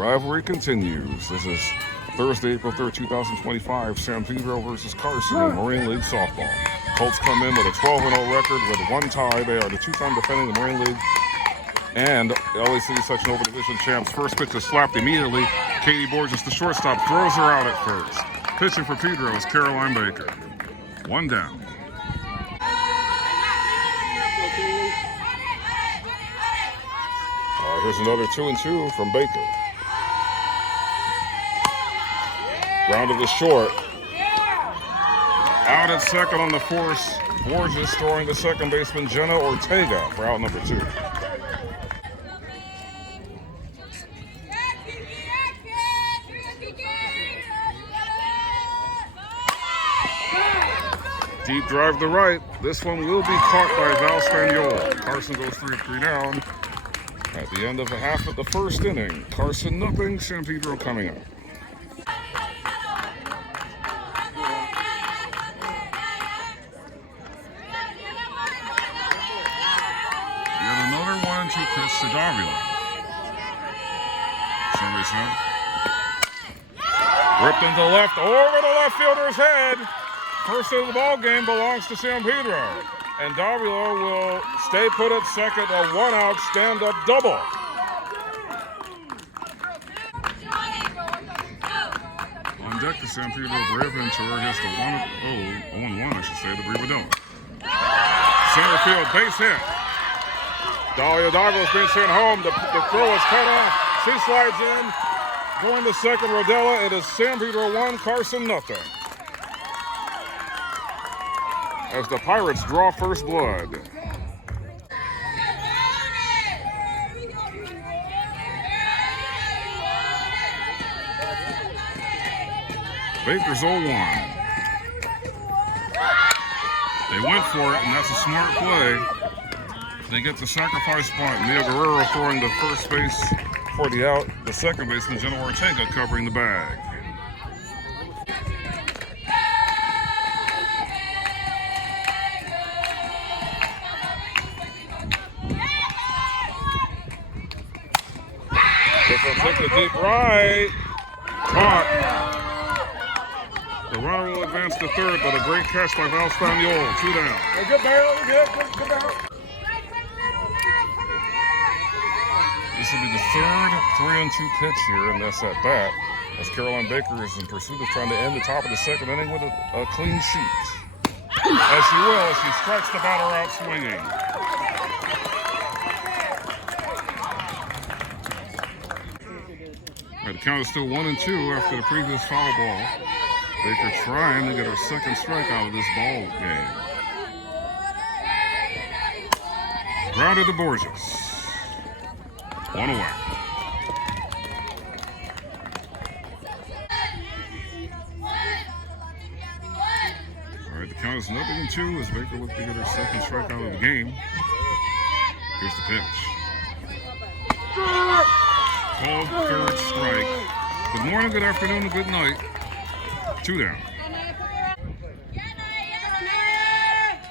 rivalry continues. This is Thursday, April 3rd, 2025. San Pedro versus Carson in Marine League softball. Colts come in with a 12-0 record with one tie. They are the two-time defending the Marine League and LA City Section Open Division champs. First pitch is slapped immediately. Katie Borges, the shortstop, throws her out at first. Pitching for Pedro is Caroline Baker. One down. Here's another 2-2 from Baker. Grounded to short. Out at second on the force. Borges throwing to second baseman Jenna Ortega for out number 2. Deep drive to right. This one will be caught by Val Spaniol. Carson goes 3-3 down. At the end of the half of the first inning, Carson nothing, San Pedro coming up. Yet another 1-2 pitch to Davila. Somebody said. Ripped into left, over the left fielder's head. First of the ball game belongs to San Pedro. And Davila will stay put at second, a one-out stand-up double. On deck, the San Pedro Brave Ventura against the 0-1, I should say, the Brivadona. Center field, base hit. Davila's been sent home. The throw is cut off. She slides in. Going to second, Rodella. It is San Pedro 1, Carson nothing. As the Pirates draw first blood. Baker's 0-1. They went for it, and that's a smart play. They get the sacrifice spot. Mia Guerrero throwing to first base for the out. The second baseman, Jenna Ortega, covering the bag. Took the deep right. Caught. The runner will advance to third, but a great catch by Val Spaniol. 2 down. Good barrel, good barrel. This will be the third 3-2 pitch here, and that's at bat. As Caroline Baker is in pursuit of trying to end the top of the second inning with a clean sheet. As she will, as she strikes the batter out swinging. The count is still 1-2 after the previous foul ball. Baker trying to get her second strike out of this ball game. Grounded to Borges. 1 away. All right, the count is 0-2 as Baker looks to get her second strike out of the game. Here's the pitch. Called third strike. Good morning, good afternoon, and good night. 2 down.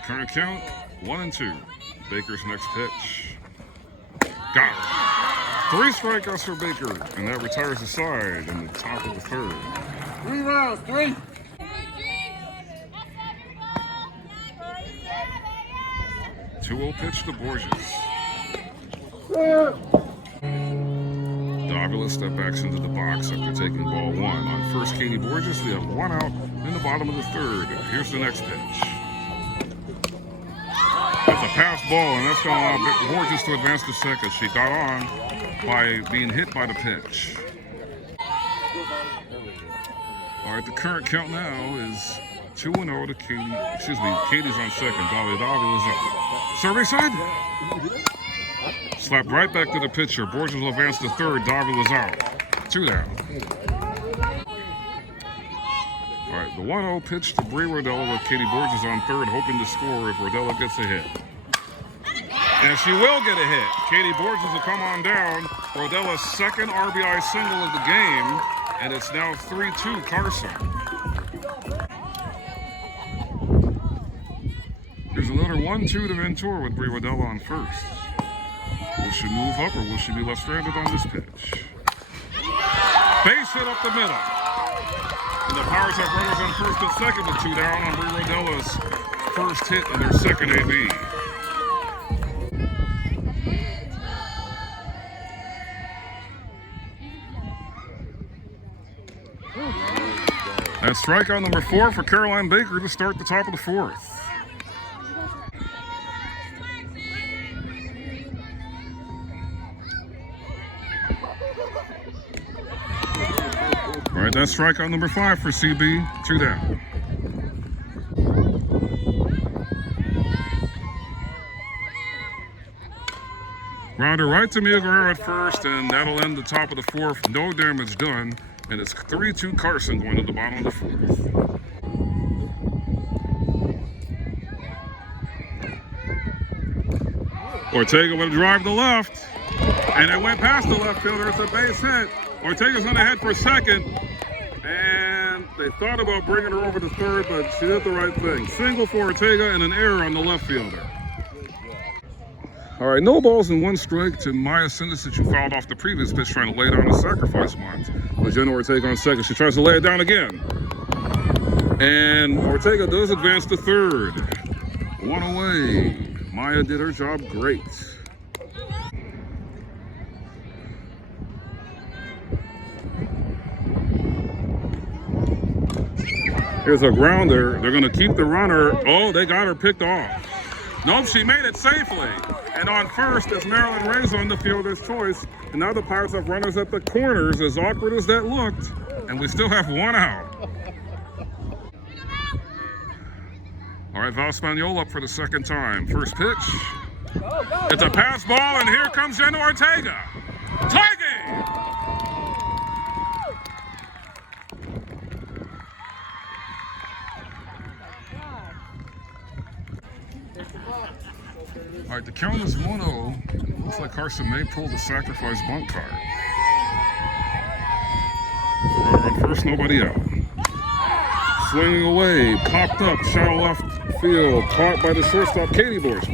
Current count 1-2. Baker's next pitch. Got it. 3 strikeouts for Baker, and that retires the side in the top of the third. 3 rounds, 3. Two-0 pitch to Borges. Davila step backs into the box after taking ball 1. On first, Katie Borges, we have 1 out in the bottom of the third. Here's the next pitch. That's a pass ball, and that's going to allow Borges to advance to second. She got on by being hit by the pitch. All right, the current count now is 2-0 to Katie. Excuse me, Katie's on second. Davila's up. Survey side. Slapped right back to the pitcher. Borges will advance to third. Davila's out. 2 down. All right, the 1-0 pitch to Brie Rodella with Katie Borges on third, hoping to score if Rodella gets a hit. And she will get a hit. Katie Borges will come on down. Rodella's second RBI single of the game, and it's now 3-2 Carson. There's another 1-2 to Ventura with Brie Rodella on first. Will she move up or will she be left stranded on this pitch? Base hit up the middle. And the Pirates have runners on first and second with 2 down on Brie Rodella's first hit in their second AB. That's strikeout number 4 for Caroline Baker to start the top of the 4th. All right, that's strikeout number 5 for CB, 2 down. Rounder right to Muriel at first, and that'll end the top of the 4th. No damage done, and it's 3-2 Carson going to the bottom of the 4th. Ortega with a drive to left, and it went past the left fielder. It's a base hit. Ortega's going to head for second, and they thought about bringing her over to third, but she did the right thing. Single for Ortega and an error on the left fielder. All right, no balls and 1 strike to Maya Sindicic, who fouled off the previous pitch trying to lay down a sacrifice bunt. With Jenna Ortega on second, she tries to lay it down again. And Ortega does advance to third. 1 away. Maya did her job great. Here's a grounder. They're going to keep the runner. Oh, they got her picked off. Nope, she made it safely. And on first is Marilyn Reyes on the fielder's choice. And now the Pirates have runners at the corners, as awkward as that looked. And we still have 1 out. All right, Val Spaniol up for the second time. First pitch. It's a pass ball, and here comes Jenna Ortega. Tie game! All right, the count is 1-0. Looks like Carson may pull the sacrifice bunt card. On first, nobody out. Swinging away, popped up, shallow left field, caught by the shortstop, Katie Borges. I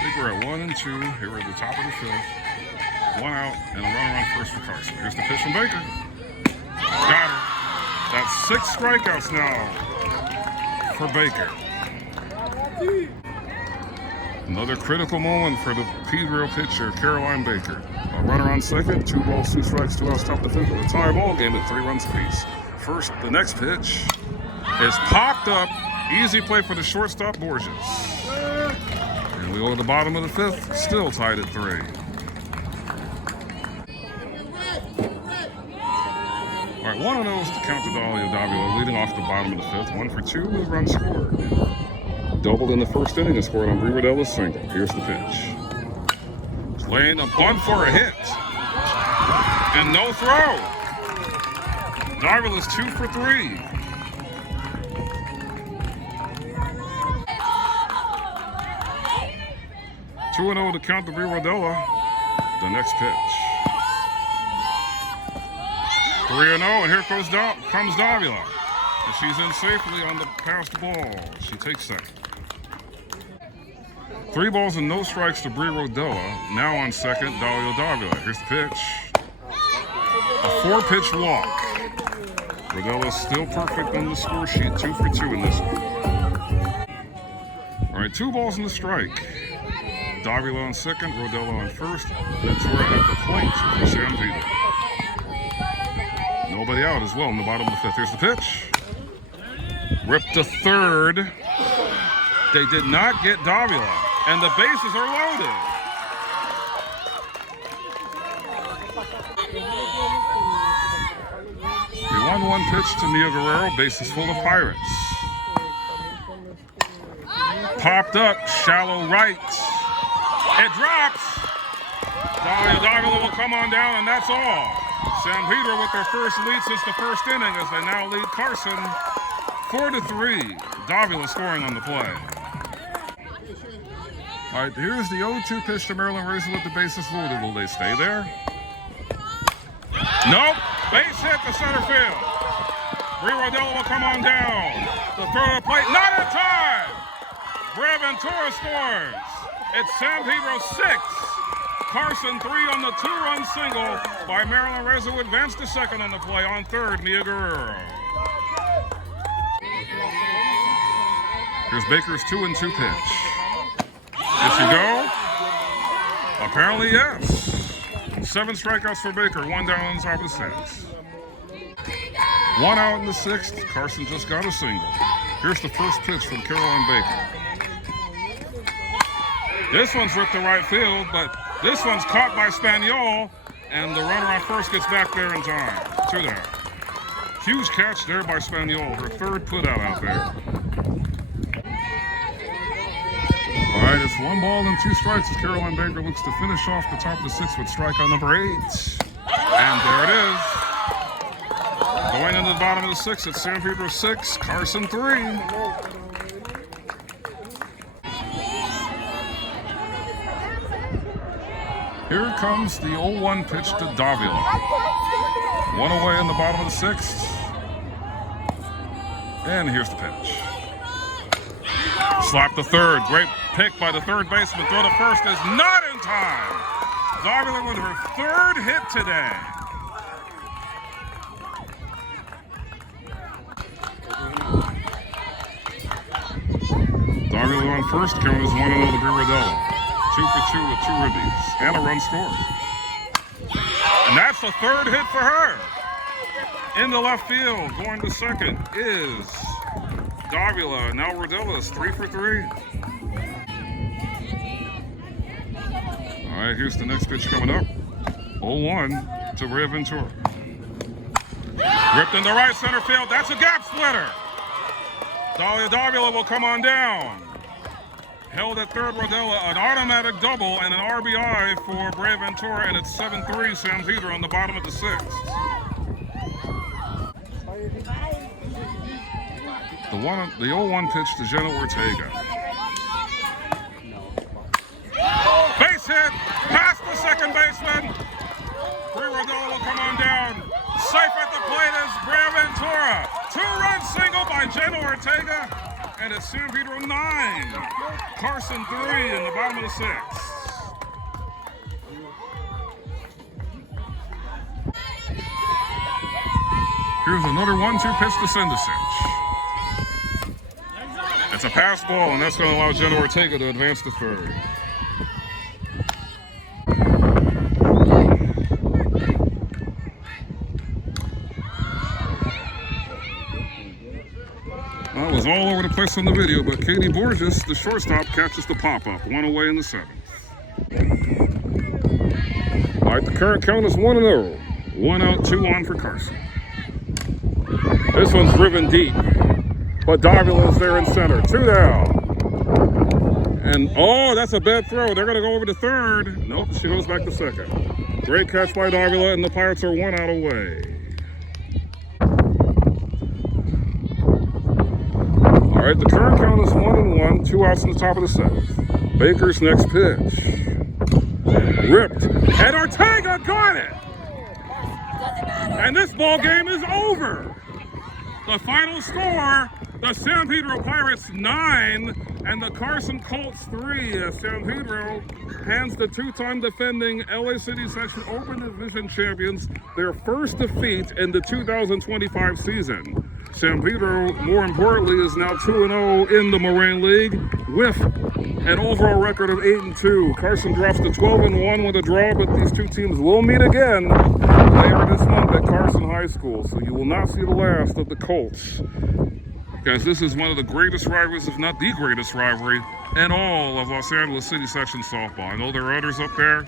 think we're at 1 and 2. Here we're at the top of the 5th. 1 out, and a runner on first for Carson. Here's the pitch from Baker. Got her. That's 6 strikeouts now for Baker. Another critical moment for the Pedro pitcher, Caroline Baker. A runner on second, 2 balls, 2 strikes, 2 outs, top of the 5th with a tie ball game at 3 runs apiece. First, the next pitch is popped up. Easy play for the shortstop, Borges. And we go to the bottom of the 5th, still tied at 3. All right, 1-0 is to count to Dalia Davila, leading off the bottom of the 5th. 1 for 2 with a run scored. Doubled in the first inning and scored on Brie Rodella's single. Here's the pitch. Laying a bunt for a hit. And no throw. Davila's 2 for 3. Two 2-0 to count to Brie Rodella. The next pitch. 3-0, and here comes Davila. And she's in safely on the passed ball. She takes second. 3 balls and no strikes to Brie Rodella. Now on second, Dalia Davila. Here's the pitch. A 4-pitch walk. Rodella's still perfect on the score sheet. 2 for 2 in this one. All right, 2 balls and a strike. Davila on second, Rodella on first. Ventura at the plate for San Pedro. Nobody out as well in the bottom of the 5th. Here's the pitch. Ripped to third. They did not get Davila, and the bases are loaded. The 1-1 pitch to Nia Guerrero, bases full of Pirates. Popped up, shallow right. It drops. Davila will come on down, and that's all. San Pedro with their first lead since the first inning as they now lead Carson 4-3. Davila scoring on the play. All right, here's the 0-2 pitch to Marilyn Reyes with the bases loaded. Will they stay there? Nope. Base hit to center field. Brie Rodella will come on down. The throw to the plate. Not in time. Ventura scores. It's San Pedro 6. Carson 3 on the 2-run single by Maryland Reza, who advanced to second on the play. On third, Mia Guerrero. Here's Baker's 2-2 pitch. Did she go? Apparently, yes. 7 strikeouts for Baker, 1 down on the top of the 6th. 1 out in the 6th. Carson just got a single. Here's the first pitch from Caroline Baker. This one's ripped to right field, but this one's caught by Spaniel, and the runner on first gets back there in time. 2 down. Huge catch there by Spaniel, her 3rd putout out there. All right, it's 1 ball and 2 strikes as Caroline Baker looks to finish off the top of the 6th with strikeout number 8. And there it is. Going into the bottom of the 6th, it's San Pedro 6, Carson 3. Here comes the 0-1 pitch to Davila. 1 away in the bottom of the 6th. And here's the pitch. Slap to third. Great pick by the third baseman. Throw to first is not in time. Davila with her 3rd hit today. Davila on first. Count is 1-0 to Muriel. 2 for 2 with 2 ribbies and a run scored. And that's the 3rd hit for her. In the left field, going to second is Davila. Now Rodella's 3 for 3. All right, here's the next pitch coming up. 0-1 to Ray Ventura. Ripped into right center field. That's a gap splitter. Davila will come on down. Held at third, Rodella, an automatic double and an RBI for Bray Ventura, and it's 7-3 San Pedro on the bottom of the 6th. The 0-1 pitch to Jenna Ortega. Base hit, past the second baseman. Rodella will come on down. Safe at the plate is Bray Ventura. 2-run single by Jenna Ortega. And it's San Pedro 9, Carson 3 in the bottom of the 6th. Here's another 1-2 pitch to Sendicich. It's a pass ball, and that's going to allow Jenna Ortega to advance to third. Well, it was all over the place on the video, but Katie Borges, the shortstop, catches the pop-up. 1 away in the 7th. All right, the current count is 1-0. 1 out, 2 on for Carson. This one's driven deep, but Davila is there in center. 2 down. And, oh, that's a bad throw. They're going to go over to third. Nope, she goes back to second. Great catch by Davila, and the Pirates are 1 out away. All right, the current count is 1-1, 2 outs in the top of the 7th. Baker's next pitch. Ripped, and Ortega got it! And this ball game is over. The final score, the San Pedro Pirates 9 and the Carson Colts 3 as San Pedro hands the 2-time defending LA City Section Open Division champions their first defeat in the 2025 season. San Pedro, more importantly, is now 2-0 in the Moraine League with an overall record of 8-2. Carson drops to 12-1 with a draw, but these two teams will meet again later this month at Carson High School. So you will not see the last of the Colts, because this is one of the greatest rivalries, if not the greatest rivalry, in all of Los Angeles City Section softball. I know there are others up there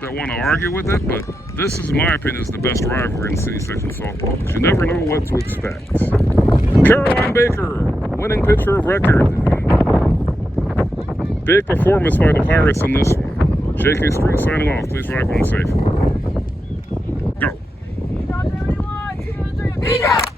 that want to argue with it, but this is, in my opinion, is the best rivalry in City Section softball, because you never know what to expect. Caroline Baker, winning pitcher of record. Big performance by the Pirates in this one. J.K. Street signing off. Please drive home safely. Go. Pedro!